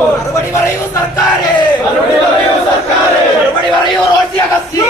മറുപടി പറയൂ സർക്കാരേ, മറുപടി പറയൂ റോഷി അഗസ്റ്റി.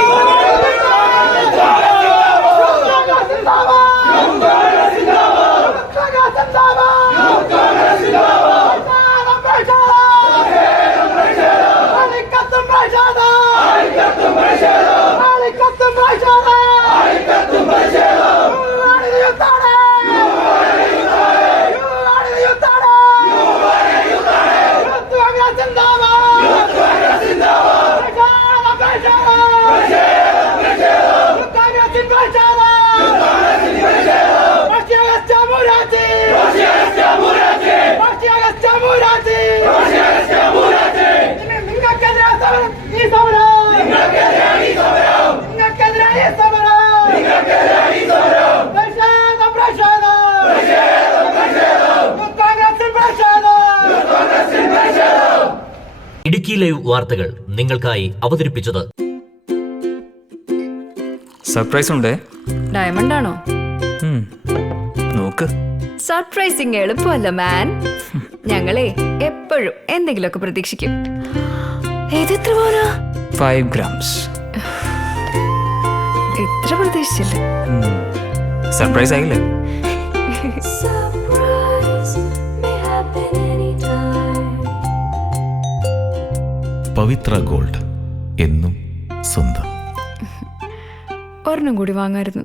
ഇടുക്കി ലൈവ് വാർത്തകൾ നിങ്ങൾക്കായി അവതരിപ്പിച്ചത്. സർപ്രൈസ് ഉണ്ടേ. ഡയമണ്ട് ആണോ? നോക്ക്. സർപ്രൈസിങ് എളുപ്പമല്ല മാൻ. ഞങ്ങളെ എപ്പോഴും എന്തെങ്കിലുമൊക്കെ പ്രതീക്ഷിക്കും. എത്ര പോരാ? 5 grams. എത്ര പ്രതീക്ഷിച്ചില്ല. സർപ്രൈസ് ആയില്ലേ? പവിത്ര ഗോൾഡ്, എന്നും സ്വന്തം. ഒരെണ്ണം കൂടി വാങ്ങായിരുന്നു.